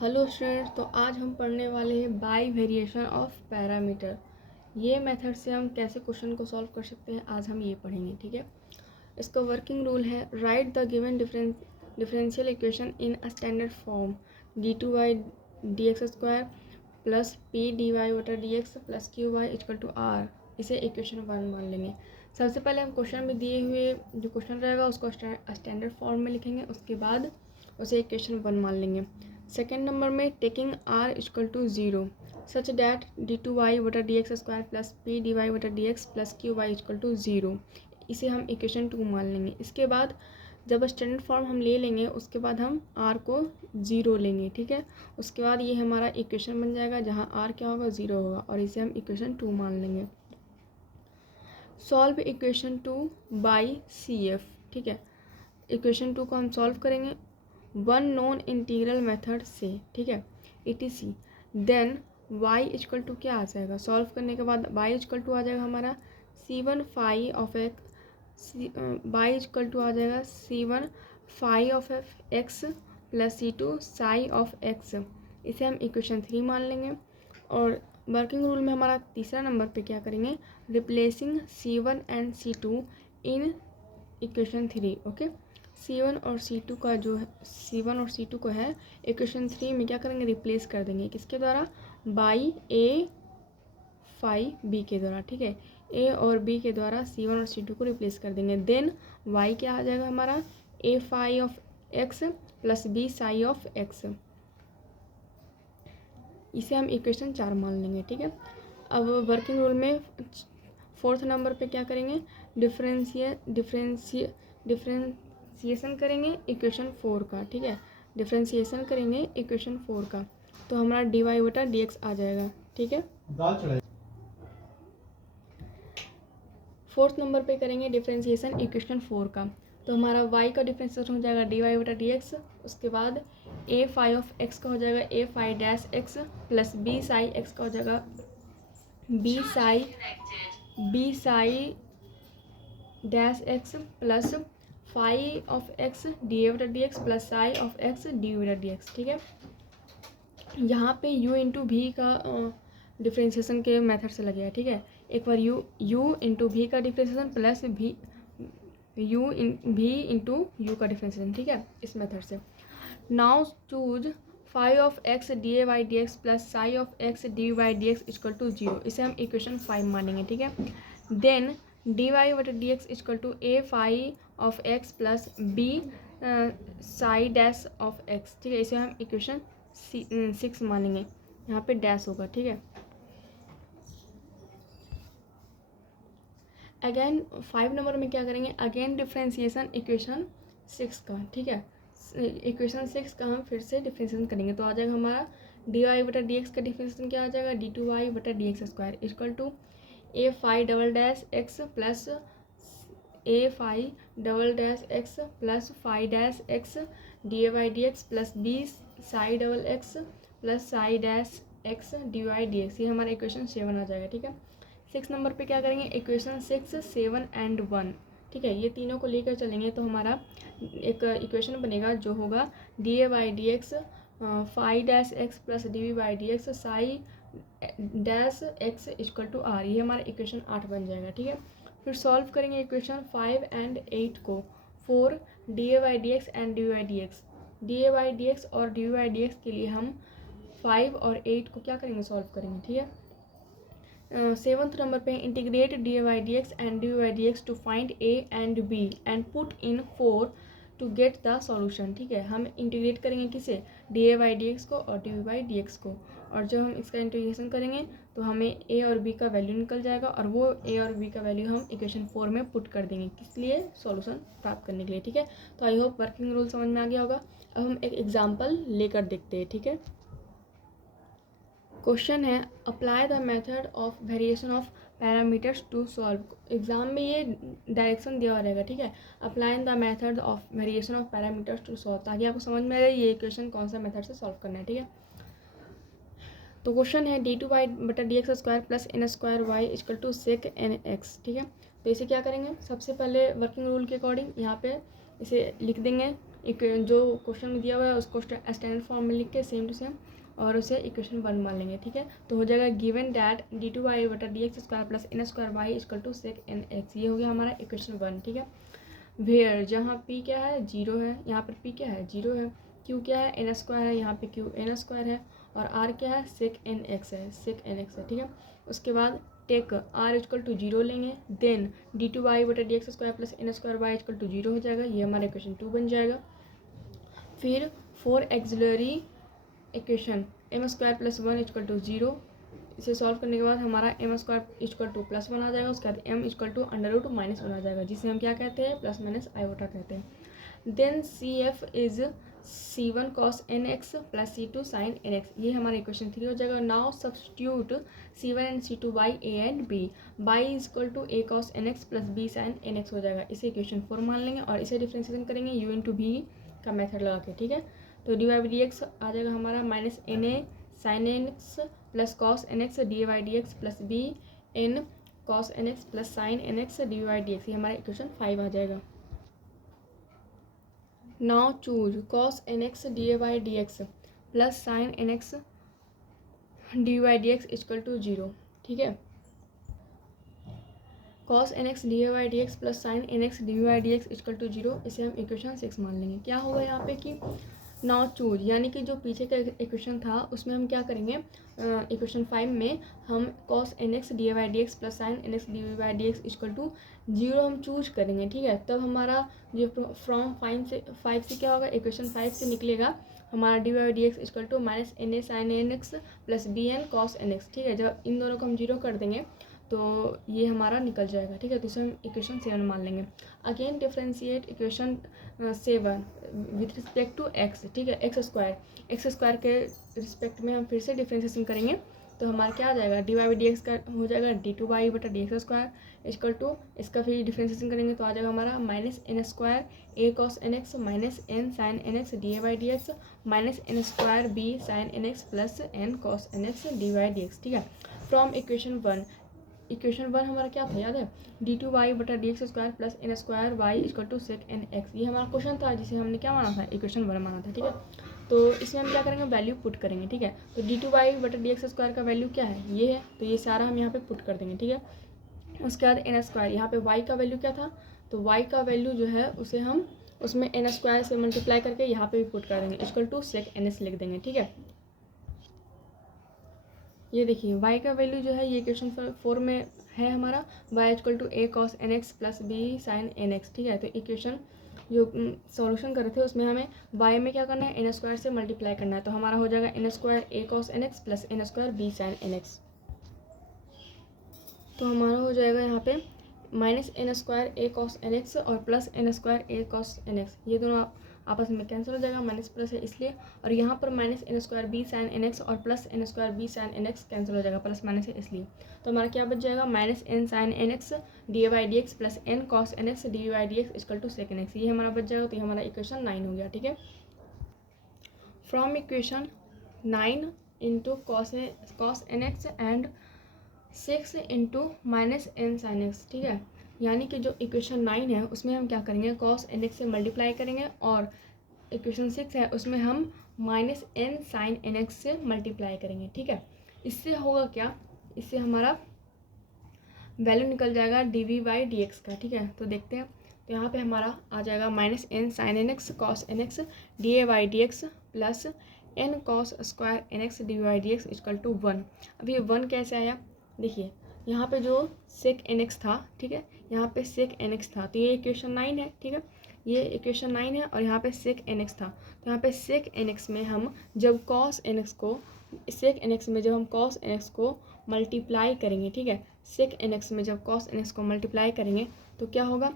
Hello students, तो आज हम पढ़ने वाले हैं बाई वेरिएशन ऑफ पैरामीटर। ये मेथड से हम कैसे क्वेश्चन को सॉल्व कर सकते हैं, आज हम ये पढ़ेंगे। ठीक है, इसका वर्किंग रूल है, write the given differential equation in a standard form d2y dx² plus p dy/dx plus qy equal to r। इसे इक्वेशन 1 मान लेंगे। सबसे पहले हम क्वेश्चन में दिए हुए जो क्वेश्चन रहेगा उसको स्टैंडर्ड फॉर्म में लिखेंगे, उसके बाद उसे इक्वेशन 1 मान लेंगे। सेकेंड नंबर में taking r equal to 0 such that d2y/dx² plus p dy/dx plus qy equal to 0, इसे हम इक्वेशन 2 मान लेंगे। इसके बाद जब स्टैंडर्ड फॉर्म हम ले लेंगे उसके बाद हम r को 0 लेंगे। ठीक है, उसके बाद ये हमारा इक्वेशन बन जाएगा जहाँ r क्या होगा, 0 होगा, और इसे हम इक्वेशन 2 मान लेंगे। Solve equation 2 by CF। ठीक है, इक्वेशन 2 को हम सॉल्व करेंगे वन नॉन इंटीग्रल मेथड से। ठीक है, ETC then y equal to क्या आ जाएगा, सॉल्व करने के बाद y इक्वल टू आ जाएगा हमारा C1 phi of x, y equal to आ जाएगा C1 phi of x plus C2 psi of x। इसे हम इक्वेशन 3 मान लेंगे। और वर्किंग रूल में हमारा तीसरा नंबर पे क्या करेंगे, replacing C1 and C2 in equation 3। Okay, C1 और C2 का जो है, C1 और C2 को है इक्वेशन 3 में क्या करेंगे, रिप्लेस कर देंगे। किसके द्वारा, बाई A फाई B के द्वारा। ठीक है, A और B के द्वारा C1 और C2 को रिप्लेस कर देंगे। देन y क्या आ जाएगा हमारा, A phi of x plus B psi of x। इसे हम इक्वेशन 4 मान लेंगे। ठीक है, अब वर्किंग रूल में फोर्थ नंबर पे क्या करेंगे, डिफरेंशिएशन करेंगे इक्वेशन 4 का। ठीक है, डिफरेंशिएशन करेंगे इक्वेशन 4 का, तो हमारा dy/dx आ जाएगा। ठीक है, फोर्थ नंबर पे करेंगे डिफरेंशिएशन इक्वेशन 4 का, तो हमारा y का डिफरेंशिएशन हो जाएगा dy/dx। उसके बाद a फाई ऑफ x का हो जाएगा a phi dash x plus b psi x का हो जाएगा b psi dash x plus phi of x dy/dx plus psi of x dy/dx। ठीक है, यहाँ पे u इंटू भी का डिफ्रेंशिएशन के मेथड से लगेगा। ठीक है, एक बार u इंटू भी का differentiation plus v into u का डिफ्रेंशिएशन। ठीक है, इस मेथड से। Now choose phi of x dy/dx plus psi of x dy/dx equal to 0, इसे हम इक्वेशन 5 मानेंगे। ठीक है, then dy/dx equal to a phi of x plus b psi dash of x। ठीक है, इसे हम इक्वेशन 6 मानेंगे, यहाँ पे डैश होगा। ठीक है, अगेन 5 नंबर में क्या करेंगे, अगेन डिफ्रेंशिएशन इक्वेशन 6 का। ठीक है, इक्वेशन 6 का हम फिर से डिफ्रेंशिएशन करेंगे, तो आ जाएगा हमारा dy/dx का डिफ्रेंशिएशन क्या आ जाएगा, d2y/dx² equal to a phi double dash x plus a phi double dash x plus phi dash x dy/dx plus b psi double x plus psi dash x dy/dx। ये हमारा equation 7 आ जाएगा। ठीक है, 6 number पे क्या करेंगे, equation 6, 7 and 1। ठीक है, ये तीनों को लेकर चलेंगे तो हमारा एक इक्वेशन बनेगा जो होगा dy/dx phi dash x plus dv/dx psi dash x equal to r। ये हमारा इक्वेशन 8 बन जाएगा। ठीक है, फिर सॉल्व करेंगे इक्वेशन 5 एंड 8 को for dy/dx and dv/dx। dy/dx और dv/dx के लिए हम 5 और 8 को क्या करेंगे, सॉल्व करेंगे। ठीक है, 7th नंबर पे integrate dy/dx and dv/dx to find a and b and put in 4 to get the solution. ठीक है, हम इंटीग्रेट करेंगे किसे, dy/dx को और dv/dx को, और जब हम इसका इंटीग्रेशन करेंगे तो हमें a और b का वैल्यू निकल जाएगा, और वो a और b का वैल्यू हम इक्वेशन 4 में पुट कर देंगे, किस लिए, सॉल्यूशन प्राप्त करने के लिए। ठीक है, तो आई होप वर्किंग रूल समझ में आ गया होगा। अब हम एक एग्जाम्पल लेकर देखते हैं। ठीक है, क्वेश्चन है, apply the method of variation of parameters to solve. Exam में ये डायरेक्शन दिया हुआ रहेगा। ठीक है, apply the method of variation of parameters to solve, ताकि आपको समझ में आए ये इक्वेशन कौन सा मेथड से सॉल्व करना है। ठीक है, तो क्वेश्चन है d2y/dx² plus n² y equal to sec nx। ठीक है, तो इसे क्या करेंगे, सबसे पहले वर्किंग रूल के अकॉर्डिंग यहाँ पे इसे लिख देंगे एक जो क्वेश्चन में दिया हुआ है उसको स्टैंडर्ड फॉर्म में लिख के सेम टू सेम और उसे इक्वेशन 1 मान लेंगे, ठीक है। तो हो जाएगा गिवन डैट d2y बटा dx square plus n square y equal to sec n x, ये हो गया हमारा इक्वेशन 1, ठीक है। वेयर जहाँ p क्या है 0 है, यहाँ पर p क्या है 0 है, q क्या है n स्क्वायर है, यहाँ पे q n स्क्वायर है और r क्या है सेक एन एक्स है, सेक एन एक्स है, ठीक है। उसके बाद टेक r इक्वल टू 0 लेंगे, देन d2y बटा dx square plus n square y equal to 0 हो जाएगा, ये हमारा इक्वेशन 2 बन जाएगा। फिर for auxiliary equation m square plus 1 equal to 0, इसे सॉल्व करने के बाद हमारा m square equal to plus 1 आ जाएगा, उसके बाद m equal to under root minus 1 आ जाएगा, जिसे हम क्या कहते हैं प्लस माइनस आयोटा कहते हैं। Then c f is c1 cos nx plus c2 sin nx, ये हमारा इक्वेशन 3 हो जाएगा। Now substitute c1 and c2 by a and b, y is equal to a cos nx plus b sin nx हो जाएगा, इसे equation 4 मान लेंगे और इसे डिफ्रेंशिएशन करेंगे u इंटू v का मेथड लगा के, ठीक है। तो डी वाई डी एक्स आ जाएगा हमारा minus n a sine n x plus cos n x d y d x plus b n cos n x plus sine n x d y d x, ये हमारा equation 5 आ जाएगा। Now choose cos n x d y d x plus sine n x d y d x equal to 0, ठीक है। Cos n x d y d x plus sine n x d y d x equal to 0, इसे हम equation 6 मान लेंगे। क्या होगा यहाँ पे कि नाउ चूज, यानी कि जो पीछे का इक्वेशन था उसमें हम क्या करेंगे, इक्वेशन 5 में हम cos n x d y d x plus sine n x d y d x equal to 0 हम चूज करेंगे, ठीक है। तब हमारा जो फ्रॉम 5 से क्या होगा, इक्वेशन 5 से निकलेगा हमारा d y d x equal to minus n a sine n x plus b n cos n x, ठीक है। जब इन दोनों को हम 0 कर देंगे तो ये हमारा निकल जाएगा, ठीक है। तो इसे हम इक्वेशन 7 मान लेंगे। Again differentiate equation 7 with respect to x, ठीक है, एक्स स्क्वायर के रिस्पेक्ट में हम फिर से डिफ्रेंशिएशन करेंगे तो हमारा क्या आ जाएगा, डी वाई डी एक्स का हो जाएगा डी टू वाई बटा d x square equal to, इसका फिर डिफ्रेंशिएशन करेंगे तो आ जाएगा हमारा minus n square a cos n x minus n sine n x d y d x minus n square b sine n x plus n cos n x d y d x, ठीक है। From equation 1, equation 1 हमारा क्या था याद है, d two y बटा d x square plus n square y equal to sec n x, ये हमारा क्वेश्चन था जिसे हमने क्या माना था, इक्वेशन 1 माना था, ठीक है। तो इसमें हम क्या करेंगे, वैल्यू पुट करेंगे, ठीक है। तो डी टू वाई बटा डी एक्स स्क्वायर का वैल्यू क्या है, ये है, तो ये सारा हम यहाँ पे पुट कर देंगे, ठीक है। उसके बाद एन स्क्वायर, यहाँ पे वाई का वैल्यू क्या था, तो वाई का वैल्यू जो है उसे हम उसमें एन स्क्वायर से मल्टीप्लाई करके यहाँ पे भी पुट कर देंगे, equal to sec n s लिख देंगे, ठीक है। ये देखिए y का वैल्यू जो है ये इक्वेशन 4 में है हमारा, y equal to a cos n x plus b sine n x, ठीक है। तो इक्वेशन जो सॉल्यूशन कर रहे थे उसमें हमें y में क्या करना है, एन स्क्वायर से मल्टीप्लाई करना है, तो हमारा हो जाएगा n square a cos n x plus n square b sine n x. तो हमारा हो जाएगा यहाँ पे minus n square a cos n x और plus n square a cos n x, ये दोनों आपस में कैंसिल हो जाएगा, माइनस प्लस है इसलिए, और यहाँ पर minus n square b sine n x और plus n square b sine n x cancel हो जाएगा, प्लस माइनस है इसलिए। तो हमारा क्या बच जाएगा, minus n sine n x d y d x plus n cos n x d y d x equal to sec n x, ये हमारा बच जाएगा। तो ये हमारा इक्वेशन 9 हो गया, ठीक है। From equation 9 into cos n x and 6 into minus n sine x, ठीक है। यानी कि जो इक्वेशन 9 है उसमें हम क्या करेंगे, कॉस एन एक्स से मल्टीप्लाई करेंगे और इक्वेशन 6 है उसमें हम minus n sine n x से मल्टीप्लाई करेंगे, ठीक है। इससे होगा क्या, इससे हमारा वैल्यू निकल जाएगा d v by d x का, ठीक है। तो देखते हैं, तो यहाँ पे हमारा आ जाएगा minus n sine n x cos n x d a y d x plus n cos square n x d y d x equal to 1। अब ये 1 कैसे आया, देखिए यहाँ पे जो सेक एन एक्स था, ठीक है, यहाँ पे सेक एन एक्स था, तो ये इक्वेशन 9 है, ठीक है, ये इक्वेशन 9 है और यहाँ पे सेक एन एक्स था। तो यहाँ पे सेक एन एक्स में हम जब कॉस एन एक्स को, सेक एन एक्स में जब हम कॉस एन एक्स को मल्टीप्लाई करेंगे, ठीक है, सेक एन एक्स में जब कॉस एन एक्स को मल्टीप्लाई करेंगे तो क्या होगा,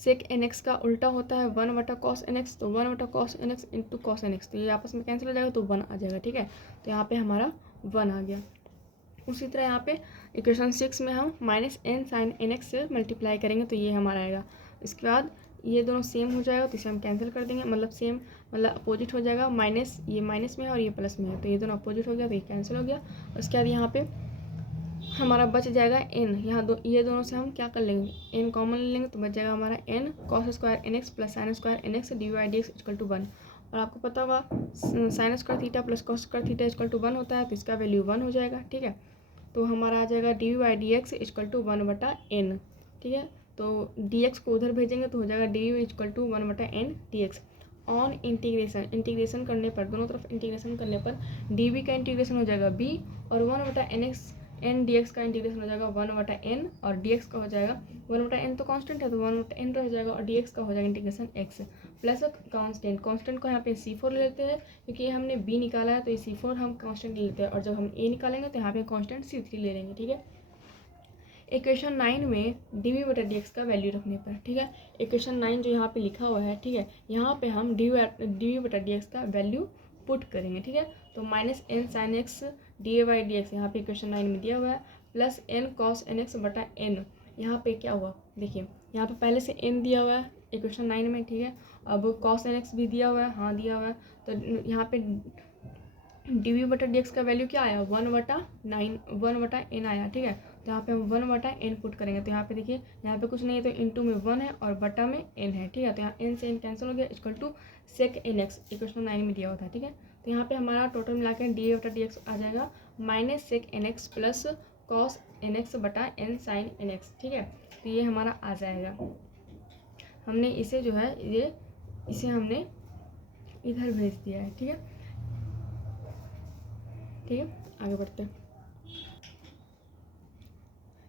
सेक एन एक्स का उल्टा होता है 1 बटा कॉस एन एक्स, तो 1 बटा cos n x into cos n x, तो ये आपस में कैंसिल हो जाएगा तो 1 आ जाएगा, ठीक है। तो यहाँ पे हमारा 1 आ गया। उसी तरह यहाँ पे इक्वेशन 6 में हम minus n sine n x से मल्टीप्लाई करेंगे तो ये हमारा आएगा। इसके बाद ये दोनों सेम हो जाएगा तो इसे हम कैंसिल कर देंगे, मतलब सेम मतलब अपोजिट हो जाएगा, माइनस ये माइनस में है और ये प्लस में है, तो ये दोनों अपोजिट हो गया तो ये कैंसिल हो गया। उसके बाद यहाँ पे हमारा बच जाएगा n, यहाँ ये दोनों से हम क्या कर लेंगे, n कॉमन ले लेंगे तो बच जाएगा हमारा n cos square n x plus sine square n x d y d x equal to 1। और आपको पता होगा sine square theta plus cos square theta equal to 1 होता है, तो इसका वैल्यू 1 हो जाएगा। ठीक है, तो हमारा आ जाएगा d y d x equal to 1/n। ठीक है, तो डी एक्स को उधर भेजेंगे तो हो जाएगा d u equal to 1/n d x. On integration करने पर, दोनों तरफ इंटीग्रेशन करने पर डी वी का इंटीग्रेशन हो जाएगा b, और 1/n डी एक्स का इंटीग्रेशन हो जाएगा 1/n, और डी एक्स का हो जाएगा 1/n तो कांस्टेंट है तो 1/n रह जाएगा, और डी एक्स का हो जाएगा इंटीग्रेशन x प्लस कांस्टेंट को यहाँ पे c4 ले लेते हैं, क्योंकि हमने b निकाला है तो ये c4 हम कांस्टेंट ले लेते हैं, और जब हम a निकालेंगे तो यहाँ पे कांस्टेंट c3 ले लेंगे। ठीक है, इक्वेशन 9 में dv/dx का वैल्यू रखने पर। ठीक है, इक्वेशन 9 जो यहाँ पे लिखा हुआ है, ठीक है, यहाँ पे हम dv/dx का वैल्यू पुट करेंगे। ठीक है, तो -n sin x dA/dx यहाँ पे इक्वेशन 9 में दिया हुआ है, प्लस n cos nx बटा n। यहाँ पे क्या हुआ, देखिए यहाँ पे पहले से n दिया हुआ है इक्वेशन 9 में। ठीक है, अब cos nx भी दिया हुआ है, हाँ दिया हुआ है, तो यहाँ पे dv/dx का वैल्यू क्या आया, 1/n आया। ठीक है, तो यहाँ पे हम 1/n पुट करेंगे, तो यहाँ पे देखिए यहाँ पे कुछ नहीं है तो इनटू में 1 है और बटा में n है। ठीक है, तो यहाँ n से n कैंसिल हो गया, equal to sec nx equation 9 में दिया हुआ था। ठीक है, तो यहाँ पे हमारा टोटल मिला के dA/dx आ जाएगा -sec nx plus cos nx बटा n sin nx। ठीक है, तो ये हमारा आ जाएगा, हमने इसे जो है इसे हमने इधर भेज दिया है। ठीक है, ठीक है, आगे बढ़ते हैं।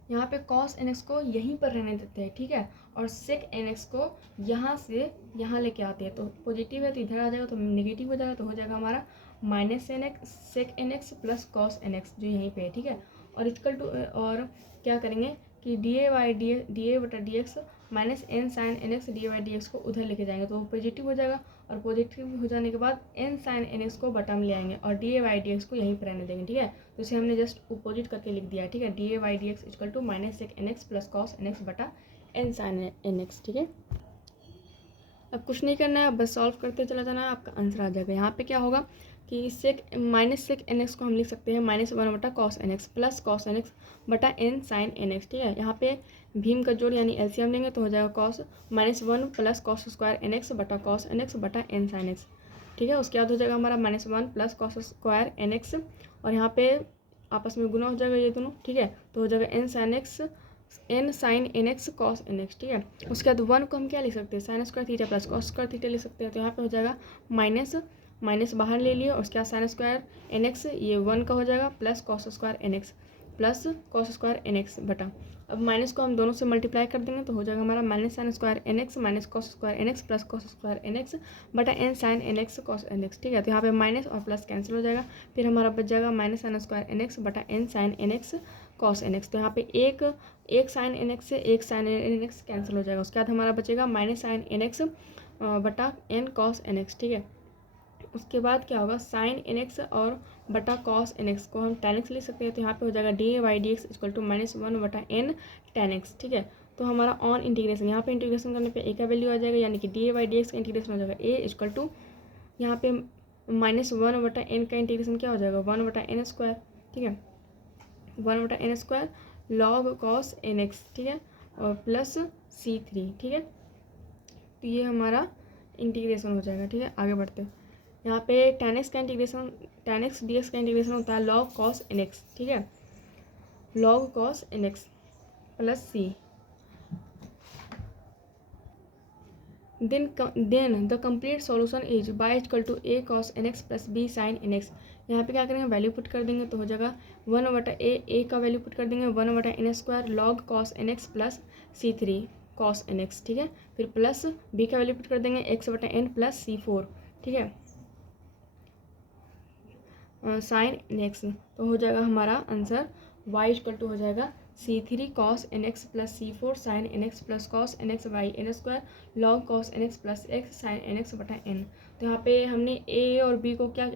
यहाँ पे cos nx को यहीं पर रहने देते हैं। ठीक है, और sec nx को यहाँ से यहाँ लेके आते हैं, तो पॉजिटिव है तो इधर आ जाएगा, तो नेगेटिव हो जाएगा, तो हो जाएगा हमारा -sec nx plus cos nx जो यहीं पे है। ठीक है, और इक्वल टू, और क्या करेंगे कि dA/dx -n sin nx dA/dx को उधर लेके जाएंगे तो पॉजिटिव हो जाएगा, और पॉजिटिव हो जाने के बाद n sin nx को बटा में ले आएंगे और dA/dx को यहीं पर रहने देंगे। ठीक है, तो इसे हमने जस्ट अपोजिट करके लिख दिया है। ठीक है, dA/dx equal to -sec nx plus cos nx बटा n sin nx। ठीक है, अब कुछ नहीं करना है, अब बस सॉल्व करते चला जाना है, आपका आंसर आ जाएगा। यहाँ पे क्या होगा कि sec nx को हम लिख सकते हैं -1/cos nx plus cos nx बटा n sin nx। ठीक है, यहाँ पे भीम का जोड़ यानी एलसीएम लेंगे तो हो जाएगा cos -1 plus cos square nx बटा cos nx बटा n sin x। ठीक है, उसके बाद हो जाएगा हमारा -1 प्लस cos स्क्वायर nx, और यहाँ पे आपस में गुना हो जाएगा ये दोनों। ठीक है, तो हो जाएगा n sin nx cos nx। ठीक है, उसके बाद 1 को हम क्या लिख सकते हैं, sign square theta plus cos square theta लिख सकते हैं, तो यहाँ पे हो जाएगा माइनस बाहर ले लिए, उसके बाद साइन स्क्वायर nx ये 1 का हो जाएगा plus cos square nx plus cos square nx बटा, अब माइनस को हम दोनों से मल्टीप्लाई कर देंगे तो हो जाएगा हमारा minus sine square nx minus cos square nx plus cos square nx बटा n sine nx cos nx। ठीक है, तो यहाँ पे माइनस और प्लस कैंसिल हो जाएगा, फिर हमारा बच जाएगा माइनस साइन स्क्वायर nx बटा n sine nx cos nx। तो यहाँ पे एक साइन nx से एक साइन nx कैंसिल हो जाएगा, उसके बाद हमारा बचेगा माइनस साइन nx बटा n कॉस nx। ठीक है, उसके बाद क्या होगा, साइन nx और बटा कॉस nx को हम tan x लिख सकते हैं, तो यहाँ पे हो जाएगा dA/dx equal to -1/n tan x। ठीक है, तो हमारा ऑन इंटीग्रेशन, यहाँ पे इंटीग्रेशन करने पे a का वैल्यू आ जाएगा, यानी कि dA/dx का इंटीग्रेशन हो जाएगा a इक्वल टू, यहाँ पे -1/n का इंटीग्रेशन क्या हो जाएगा 1/n स्क्वायर। ठीक है, 1/n square log cos nx। ठीक है, और प्लस c3। ठीक है, तो ये हमारा इंटीग्रेशन हो जाएगा। ठीक है, आगे बढ़ते हैं। यहाँ पे tan x dx का इंटीग्रेशन होता है log cos nx। ठीक है, log cos nx plus c, then the complete solution is y equal to a cos nx plus b sin nx। यहाँ पे क्या करेंगे, वैल्यू पुट कर देंगे तो हो जाएगा 1/a का वैल्यू पुट कर देंगे 1/n square log cos nx plus c3 cos nx। ठीक है, फिर प्लस b का वैल्यू पुट कर देंगे x/n प्लस c4। ठीक है, साइन nx, तो हो जाएगा हमारा आंसर y इक्वल टू हो जाएगा c3 cos nx plus c4 sin nx plus cos nx by n square log cos nx plus x sin nx बटा n। तो यहाँ पे हमने a और b को क्या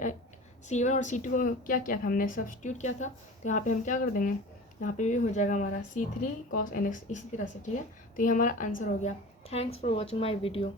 c1 और c2 को क्या किया था, हमने सब्स्टिट्यूट किया था, तो यहाँ पे हम क्या कर देंगे, यहाँ पे भी हो जाएगा हमारा c3 cos nx इसी तरह से। ठीक है, तो ये हमारा आंसर हो गया। Thanks for watching my video.